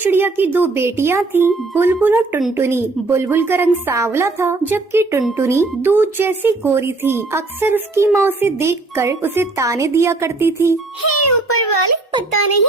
चिड़िया की दो बेटियां थीं, बुलबुल और टुनटुनी। बुलबुल का रंग सांवला था, जबकि टुनटुनी दूध जैसी गोरी थी। अक्सर उसकी माँ उसे देखकर उसे ताने दिया करती थी। हे ऊपर वाले, पता नहीं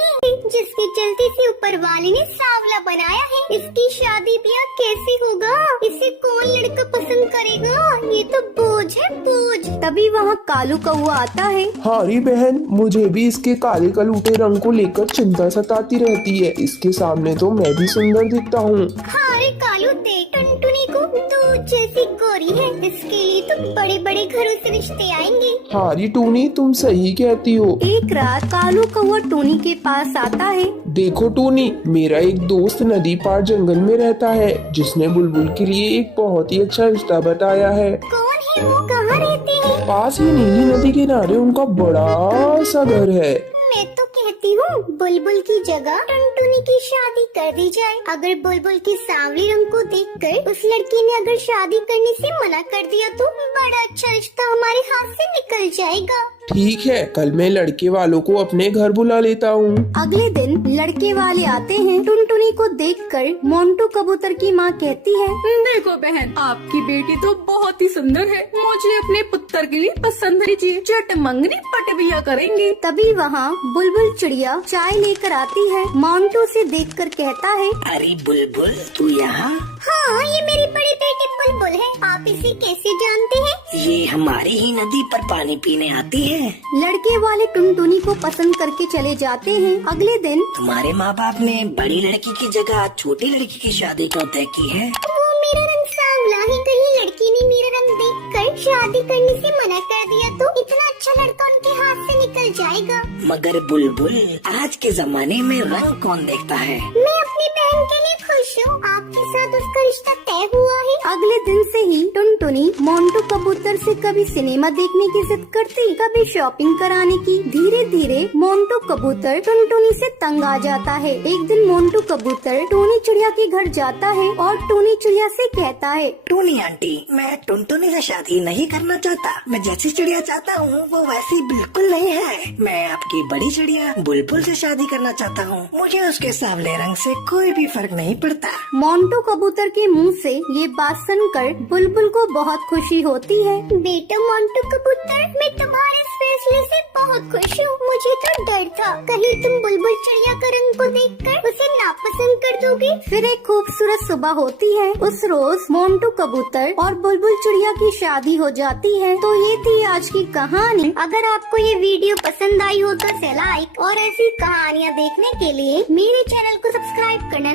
जिसके चलते से ऊपर वाले ने सांवला बनाया है, इसकी शादी ब्याह कैसे होगा? इसे कौन लड़का पसंद करेगा? ये तो बोझ है, बोझ। तभी वहाँ कालू कौआ आता है। हारी बहन, मुझे भी इसके काले कलूटे रंग को लेकर चिंता सताती रहती है। इसके सामने तो मैं भी सुंदर दिखता हूँ। अरे कालू देख, टुनटुनी को दूध जैसी गोरी है, इसके लिए तो बड़े बड़े घरों से रिश्ते आएंगे। हारी टूनी, तुम सही कहती हो। एक रात कालू कौआ टूनी के पास आता है। देखो टूनी, मेरा एक दोस्त नदी पार जंगल में रहता है, जिसने बुलबुल के लिए एक बहुत ही अच्छा रिश्ता बताया है। कौन है वो? कहाँ रहते हैं? पास ही नीली नदी के किनारे उनका बड़ा सा घर है। मैं तो कहती हूँ बुलबुल की जगह टुनटुनी की शादी कर दी जाए। अगर बुलबुल की सांवली रंग को देखकर उस लड़की ने अगर शादी करने से मना कर दिया तो बड़ा अच्छा रिश्ता हमारे हाथ से निकल जाएगा। ठीक है, कल मैं लड़के वालों को अपने घर बुला लेता हूँ। अगले दिन लड़के वाले आते हैं। टुनटुनी को देखकर मोंटू कबूतर की माँ कहती है, देखो बहन, आपकी बेटी तो बहुत ही सुंदर है, मुझे अपने पुत्र के लिए पसंद कीजिए, चट मंगनी पट बिया करेंगे। तभी वहाँ बुलबुल चिड़िया चाय लेकर आती है। मोंटू से देखकर कहता है, अरे बुलबुल, तू यहाँ? हाँ, ये मेरी बड़ी बेटी बुलबुल है। आप इसे कैसे जानते हैं? ये हमारी ही नदी पर पानी पीने आती है। लड़के वाले टुनटुनी को पसंद करके चले जाते हैं। अगले दिन तुम्हारे माँ बाप ने बड़ी लड़की की जगह छोटी लड़की की शादी क्यों तय की है? वो मेरा रंग सांवला है, कहीं लड़की ने मेरा रंग देखकर शादी करने से मना कर दिया तो इतना अच्छा लड़का उनके हाथ से निकल जाएगा। मगर बुलबुल, आज के जमाने में रंग कौन देखता है? मैं अपनी बहन के लिए खुश हूँ, आपके साथ उसका रिश्ता तय हुआ है। अगले दिन से ही टुनटुनी मोंटू कबूतर से कभी सिनेमा देखने की जिद करती, कभी शॉपिंग कराने की। धीरे धीरे मोंटू कबूतर टुनटुनी से तंग आ जाता है। एक दिन मोंटू कबूतर टूनी चिड़िया के घर जाता है और टूनी चिड़िया से कहता है, टूनी आंटी, मैं टुनटुनी से शादी नहीं करना चाहता। मैं जैसी चिड़िया चाहता हूँ वो वैसी बिल्कुल नहीं है। मैं आपकी बड़ी चिड़िया बुलबुल से शादी करना चाहता हूँ। मुझे उसके सांवले रंग से कोई भी फर्क नहीं पड़ता। मोंटू कबूतर के मुंह से ये बात सुनकर बुलबुल को बहुत खुशी होती है। बेटा मोंटू कबूतर, मैं तुम्हारे इस फैसले से बहुत खुश हूँ। मुझे तो डर था कहीं तुम बुलबुल चिड़िया का रंग को देखकर उसे नापसंद कर दोगे। फिर एक खूबसूरत सुबह होती है। उस रोज मोंटू कबूतर और बुलबुल चिड़िया की शादी हो जाती है। तो ये थी आज की कहानी। अगर आपको ये वीडियो पसंद आई हो तो लाइक और ऐसी कहानियाँ देखने के लिए मेरे चैनल को सब्सक्राइब करना